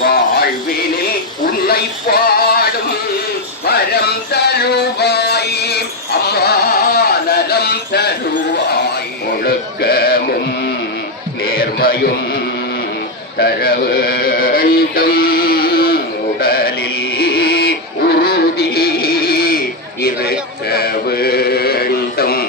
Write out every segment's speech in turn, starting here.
வாழ்வினில் உன்னை பாடும் வரம் தருவாய் அம்மா, நலம் தருவாய். ஒழுக்கமும் நேர்மையும் தர வேண்டும், உடலில் உறுதி இருக்க வேண்டும்.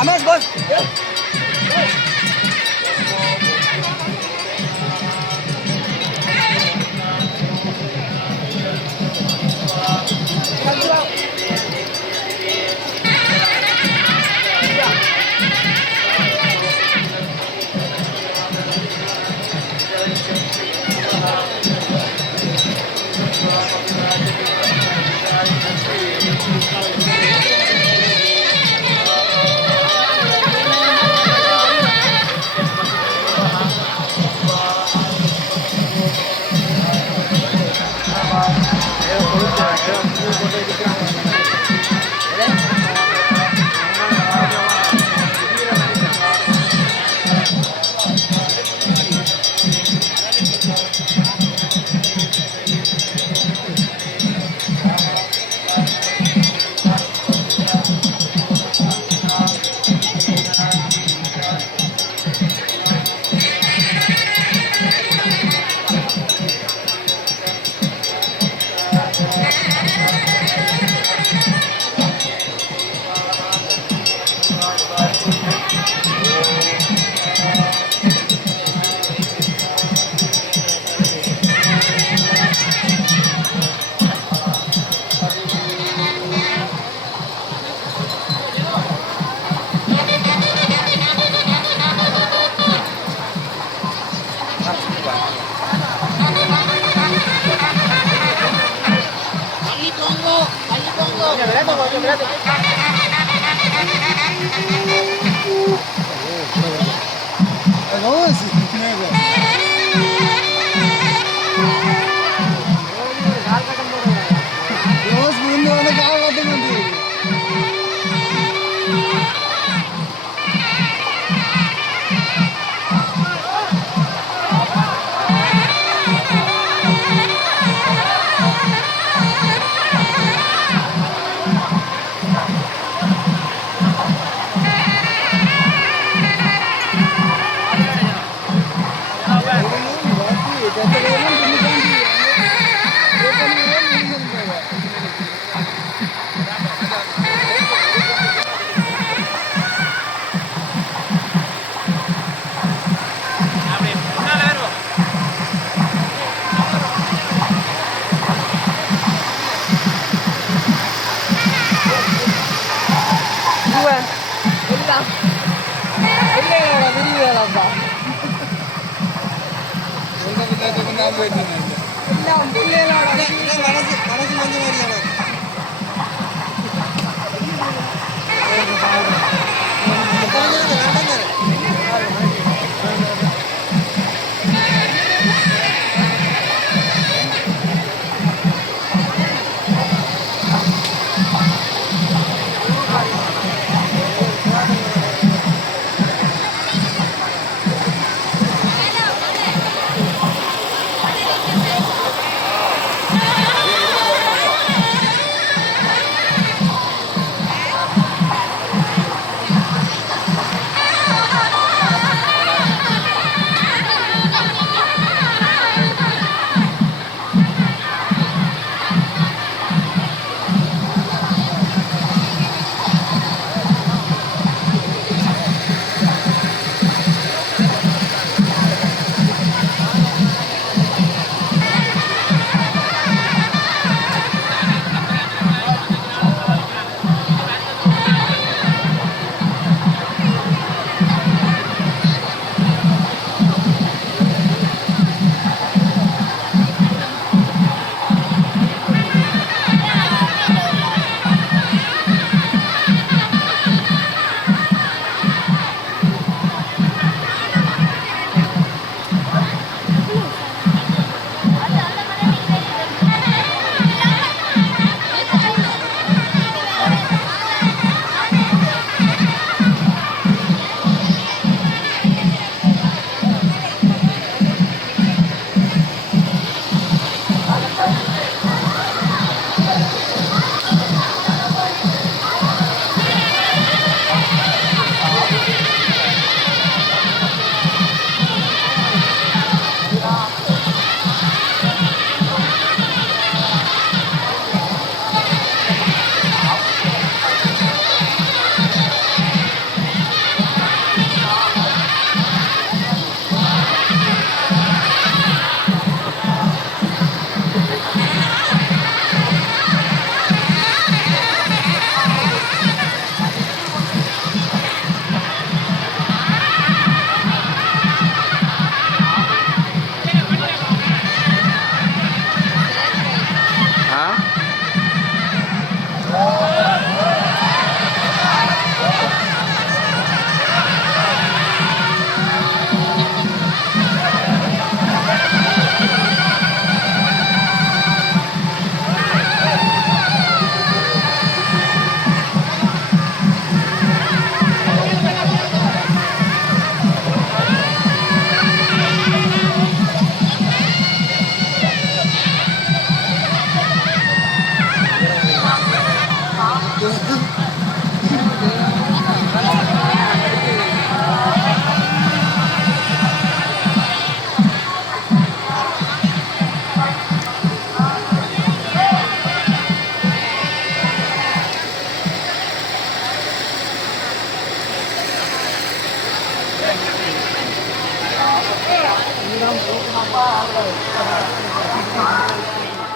Amas, boss.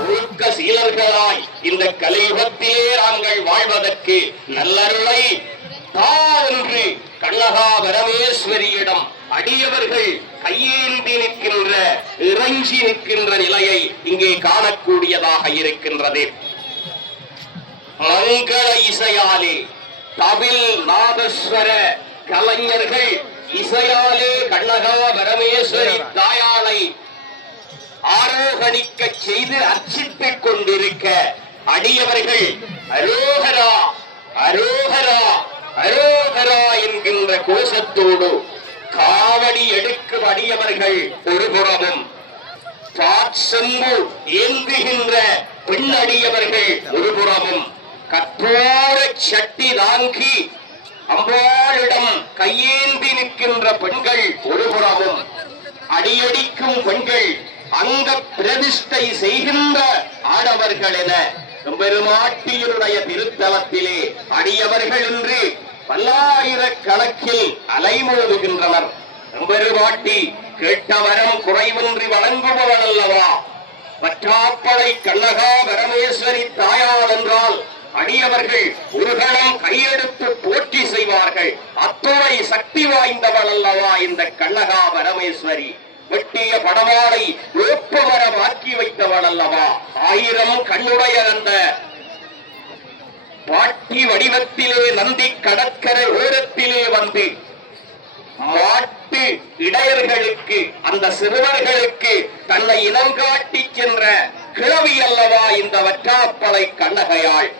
ஊக்க சீலர்களாய் இந்த கலியுகத்திலே நாங்கள் வாழ்வதற்கு நல்லருளை என்று கண்ணகா பரமேஸ்வரியிடம் அடியவர்கள் கையேந்தி நிற்கின்ற இறைஞ்சி நிற்கின்ற நிலையை இங்கே காணக்கூடியதாக இருக்கின்றது. மங்கள இசையாலே தவில் நாதஸ்வர கலைஞர்கள் இசையாலே கண்ணகா பரமேஸ்வரி தாயாளை ஆரோகணிக்க செய்து அர்ச்சித்துக் கொண்டிருக்க அடியவர்கள் அரோகரா அரோகரா அரோ என்கின்ற கோஷத்தோடு காவடி எடுக்கும் அடியவர்கள் ஒருபுறமும் ஏந்துகின்ற பெண்ணடியவர்கள் ஒருபுறமும் கற்றோர சட்டி தாங்கி அம்பாளிடம் கையேந்தி நிற்கின்ற பெண்கள் ஒருபுறமும் அடியடிக்கும் பெண்கள் அங்க பிரதிஷ்டை செய்கின்ற ஆடவர்கள் என பெருமாட்டியினுடைய திருத்தலத்திலே அடியவர்கள் என்று பல்லாயிரக்கணக்கில் அலைமோதுகின்றனர். பெருமாட்டி கேட்டவரம் குறைவின்றி வழங்குபவள் அல்லவா? பற்றாப்படை கண்ணகா பரமேஸ்வரி தாயார் என்றால் அடியவர்கள் ஒருகணம் கையெடுத்து போற்றி செய்வார்கள். அத்துணை சக்தி வாய்ந்தவள் அல்லவா இந்த கண்ணகா பரமேஸ்வரி? வெட்டிய படவாளை வேப்பமரம் ஆக்கி வைத்தவள் அல்லவா? 1000 கண்ணுடைய அந்த பாட்டி வடிவத்திலே நந்தி கடற்கரை ஓரத்திலே வந்து மாட்டு இடையர்களுக்கு அந்த சிறுவர்களுக்கு தன்னை இனங்காட்டி சென்ற கிழவி அல்லவா இந்த வற்றாப்பளை கண்ணகையாள்?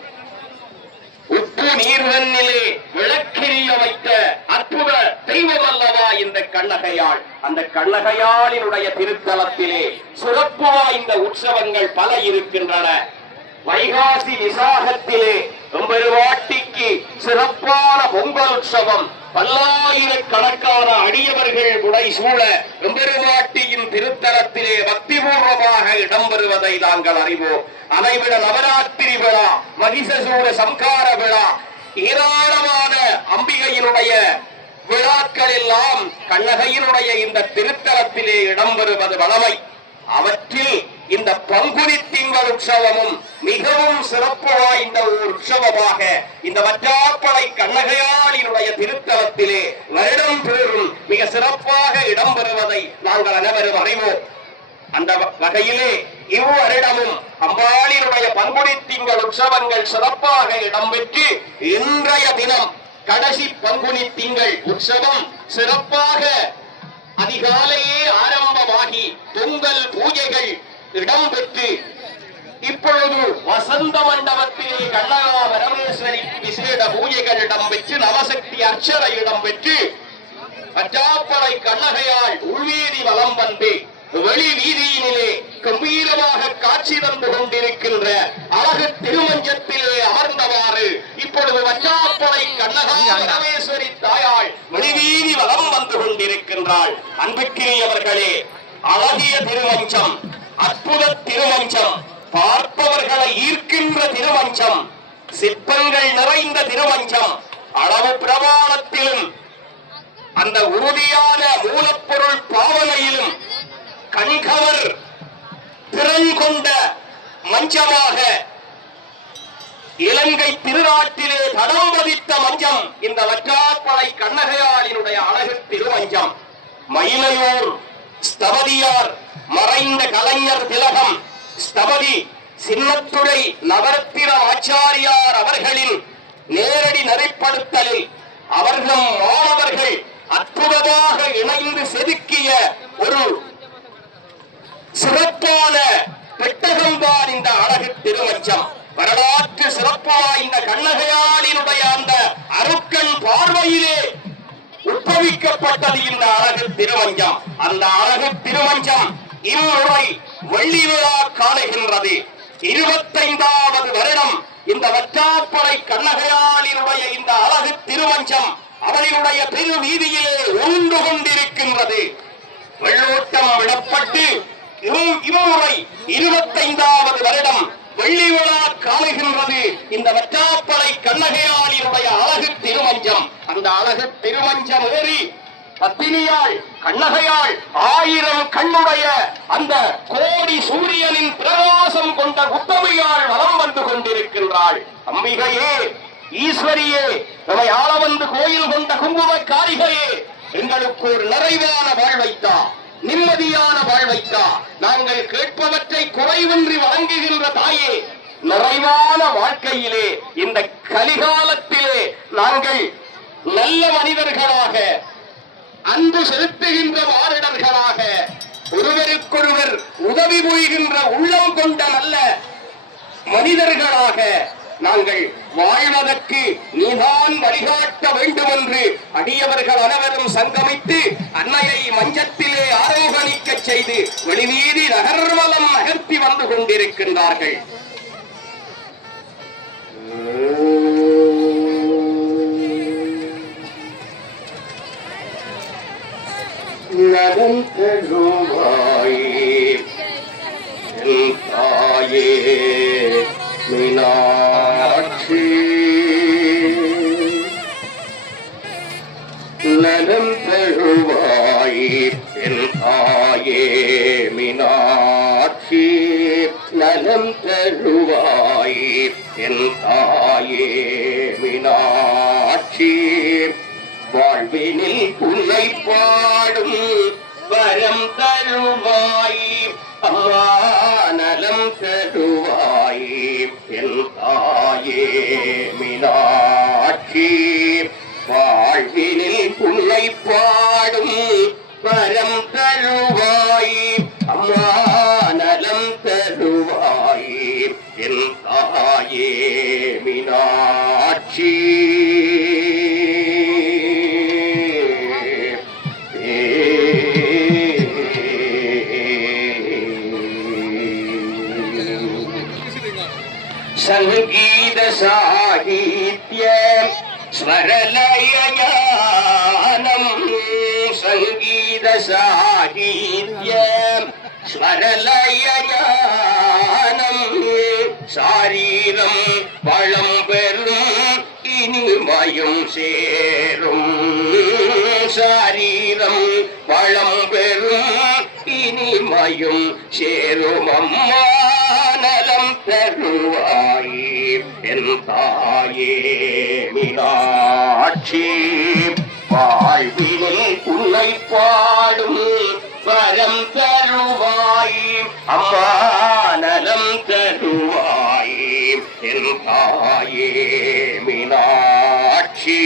உப்பு நீர்வெண்ணிலே விளக்கெரிய வைத்த அற்புத தெய்வம் அல்லவா இந்த கண்ணகையாள்? அந்த கண்ணகையாளினுடைய திருத்தலத்திலே சிறப்பு வாய்ந்த உற்சவங்கள் பல இருக்கின்றன. வைகாசி விசாகத்திலே பெருமாட்டிக்கு சிறப்பான பொங்கல் உற்சவம் பல்லாயிரக்கணக்கான அடியவர்கள் உடை சூழ பெருமாட்டியின் திருத்தலத்திலே பக்திபூர்வமாக இடம்பெறுவதை நாங்கள் அறிவோம். அதைவிட நவராத்திரி விழா, மகிஷசூர சம்கார விழா, ஏராளமான அம்பிகையினுடைய விழாக்கள் எல்லாம் கண்ணகையினுடைய இந்த திருத்தலத்திலே இடம்பெறுவது வளமை. அவற்றில் இந்த பங்குனி திங்கள் உற்சவமும் மிகவும் சிறப்பு வாய்ந்த ஒரு உற்சவமாக இந்த வற்றாப்பளை கண்ணகையாளினுடைய திருத்தலத்திலே வருடம் தோறும் மிக சிறப்பாக இடம்பெறுவதை நாங்கள் அனைவரும் அறிவோம். அந்த வகையிலே இவ்வருடமும் அம்பாளினுடைய பங்குனி திங்கள் உற்சவங்கள் சிறப்பாக இடம்பெற்று இன்றைய தினம் கடைசி பங்குனி திங்கள் உற்சவம் சிறப்பாக அதிகாலையே ஆரம்பமாகி பொங்கல் பூஜைகள் இடம்பெற்று இப்பொழுது வசந்த மண்டபத்திலே கண்ணகா பரமேஸ்வரி விசேட பூஜைகள் இடம்பெற்று நவசக்தி அர்ச்சனை இடம்பெற்று வற்றாப்பளை கண்ணகையால் உள்வீதி வலம் வந்து வெளி வீதியினிலே கம்பீரமாக காட்சி தந்து கொண்டிருக்கின்ற அழகு திருமஞ்சத்திலே அமர்ந்தவாறு இப்பொழுது வற்றாப்பளை கண்ணகா பரமேஸ்வரி தாயாள் வெளிவீதி வலம் வந்து கொண்டிருக்கின்றாள். அன்புக்குரியவர்களே, அழகிய திருமஞ்சம், அற்புத திருமஞ்சம், பார்ப்பவர்களை ஈர்க்கின்ற திருமஞ்சம், சிற்பங்கள் நிறைந்த திருமஞ்சம், அளவு பிரமாணத்திலும் அந்த உறுதியான மூலப்பொருள் பாவனையிலும் கண்கவர் திறன் கொண்ட மஞ்சமாக இலங்கை திருநாட்டிலே தடம் பதித்த மஞ்சம் இந்த வற்றாப்பளை கண்ணகையாளினுடைய அழகு திருமஞ்சம். மயிலையூர் ஸ்தபதியார் மறைந்த கலைஞர் திலகம் ஸ்தபதி சின்னத்துறை நவரத்தின ஆச்சாரியார் அவர்களின் நேரடி நெறிப்படுத்தலில் அவர்களும் மாணவர்கள் அற்புதமாக இணைந்து செதுக்கிய ஒரு சிறப்பான பெட்டகம்தான் இந்த அழகு திருமஞ்சம். வரலாற்று சிறப்பு வாய்ந்த கண்ணகையாளினுடைய அந்த அருக்கன் பார்வையிலே உட்பவிக்கப்பட்டது இந்த அழகு திருமஞ்சம். அந்த அழகு திருமஞ்சம் இம்முறை வெள்ளி விழா காணுகின்றது. 25வது வருடம் இந்த வற்றாப்பளை கண்ணகையாளினுடைய இந்த அழகு திருமஞ்சம் அவளினுடைய பெரு வீதியிலே உண்டு கொண்டிருக்கின்றது. வெள்ளோட்டம் விடப்பட்டு இம்முறை 25வது வருடம் வெள்ளி விழா காணுகின்றது இந்த வற்றாப்பளை கண்ணகையாளினுடைய அழகு திருமஞ்சம். அந்த அழகு திருமஞ்சம் ஏறி பத்தினியாள் கண்ணகையாள் 1000 கண்ணுடைய அந்த கோடி சூரியனின் பிரகாசம் கொண்ட உத்தமையாள் வலம் வந்து கொண்டிருக்கின்றாள். அம்பிகையே, ஈஸ்வரியே, நம்மை ஆள வந்து கோயில் கொண்ட குங்கும காரிகையே, எங்களுக்கு ஒரு நிறைவான வாழ்வைத்தா, நிம்மதியான வாழ்வைத்தா, நாங்கள் கேட்பவற்றை குறைவின்றி வழங்குகின்ற தாயே, நிறைவான வாழ்க்கையிலே இந்த கலிகாலத்திலே நாங்கள் நல்ல மனிதர்களாக, அன்பு செலுத்துகின்ற மானிடர்களாக, ஒருவருக்கொருவர் உதவி புரிகின்ற உள்ளம் கொண்ட நல்ல மனிதர்களாக நாங்கள் வாழ்வதற்கு நீதான் வழிகாட்ட வேண்டும் என்று அடியவர்கள் அனைவரும் சங்கமித்து அன்னையை மஞ்சத்திலே ஆரோகணிக்க செய்து வெளிவீதி நகர்வலம் நகர்த்தி வந்து கொண்டிருக்கின்றார்கள். நலம் தருவாயே தாயே மீனாட்சி, நலம் தருவாயே தாயே மீனாட்சி, நலம் தருவாயே தாயே மீனாட்சி, வாழ்வினில் உன்னை பாடும் வரம் தருவாய் அம்மா, நலம் தருவாய் தாயே மீனாட்சி, வாழ்வினில் உன்னை பாடும் வரம் தருவாய் அம்மா, நலம் தருவாய் தாயே மீனாட்சி. संगीत साहित्य स्वरलय ज्ञानम, संगीत साहित्य स्वरलय ज्ञानम, शारीरम वलम பெறும் இனிமயம் சேரும், शारीरम வளம் பெறும் இனிமயம் சேரும் அம்மா, நலம் தருவாய் தாயே மீனாட்சி, வாழ்வினில் உன்னை பாடும் வரம் தருவாய் அம்மா, நலம் தருவாய் தாயே மீனாட்சி.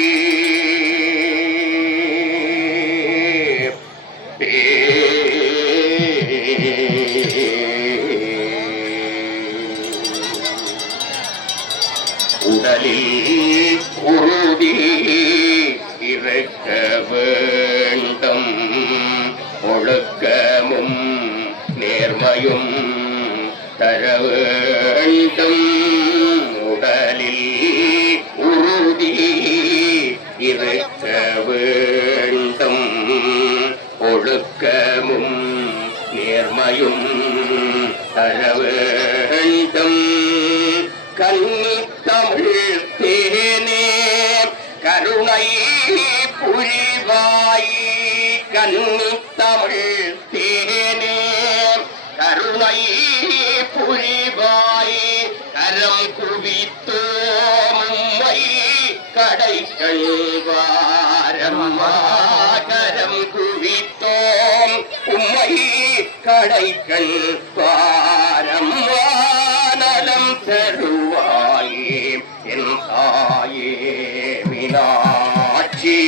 உடலில் உறுதி இருக்க வேண்டும், ஒழுக்கமும் நேர்மையும் தர வேண்டும், உடலில் உறுதி இருக்க வேண்டும், ஒழுக்கமும் நேர்மையும் தர வேண்டும், கன்னி தமிழ் தேனே கருணை புரிவாய், கன்னி தமிழ் தேனே கருணை புரிவாய், கரம் குவித்தோம் உம்மை கடை கள்வாரம்மா, கரம் குவித்தோம் உம்மை கடை கள்வாரம்மா, நலம் தருவாயே தாயே மீனாட்சி,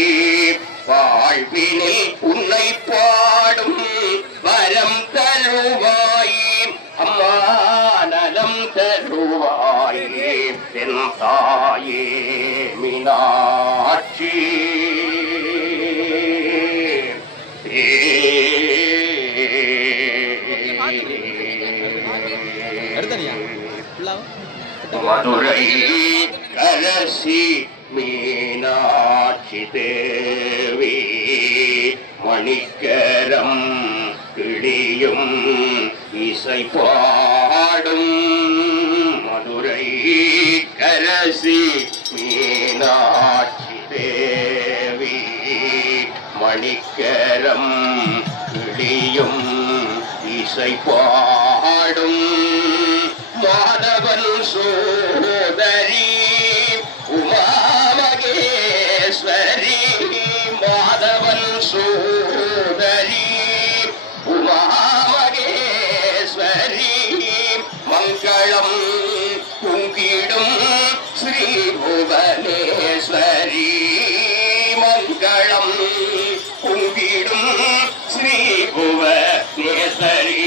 வாழ்வினில் உன்னை பாடும் வரம் தருவாய் அம்மா, நலம் தருவாயே தாயே மீனாட்சி. மதுரை கலசி மீனாட்சி தேவி, மணிக்கரம் கிளியும் இசை பாடும், மதுரை கலசி மீனாட்சி தேவி, மணிக்கரம் கிளியும் இசை பாடும், மாதவன் சோதரி உமா மகேஸ்வரி, மாதவன் சோதரி உமா மகேஸ்வரி, மங்களம் பொங்கிடும் ஸ்ரீ புவனேஸ்வரி, மங்களம் பொங்கிடும் ஸ்ரீ புவனேஸ்வரி,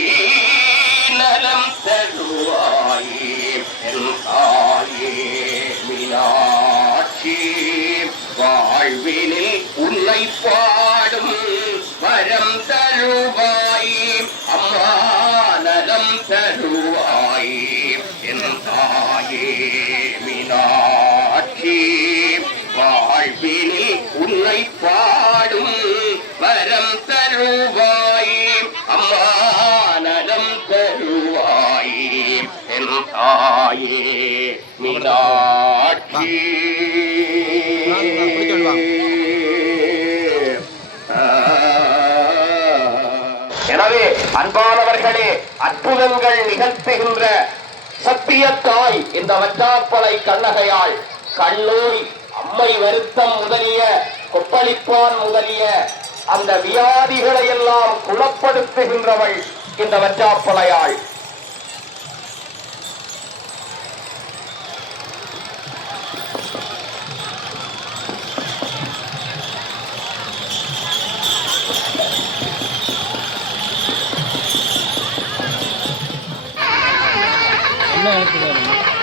நலம் தருவாயே தாயே மீனாட்சி. மீனாட்சி வாழ்வினில் உன்னை பாடும் வரம் தருவாய் அம்மா நலம் தருவாய் என் தாயே மீனாட்சி வாழ்வினில் உன்னை பாடும் வரம் தருவாய் அம்மா நலம் தருவாய் என் தாயே மீனாட்சி. எனவே அன்பானவர்களே, அற்புதங்கள் நிகழ்த்துகின்ற சத்திய தாய் இந்த வற்றாப்பளை கண்ணகையாள் கண்ணோய், அம்மை வருத்தம் முதலிய கொப்பளிப்பான் முதலிய அந்த வியாதிகளை எல்லாம் குணப்படுத்துகின்றவள் இந்த வற்றாப்பளையாள். என்ன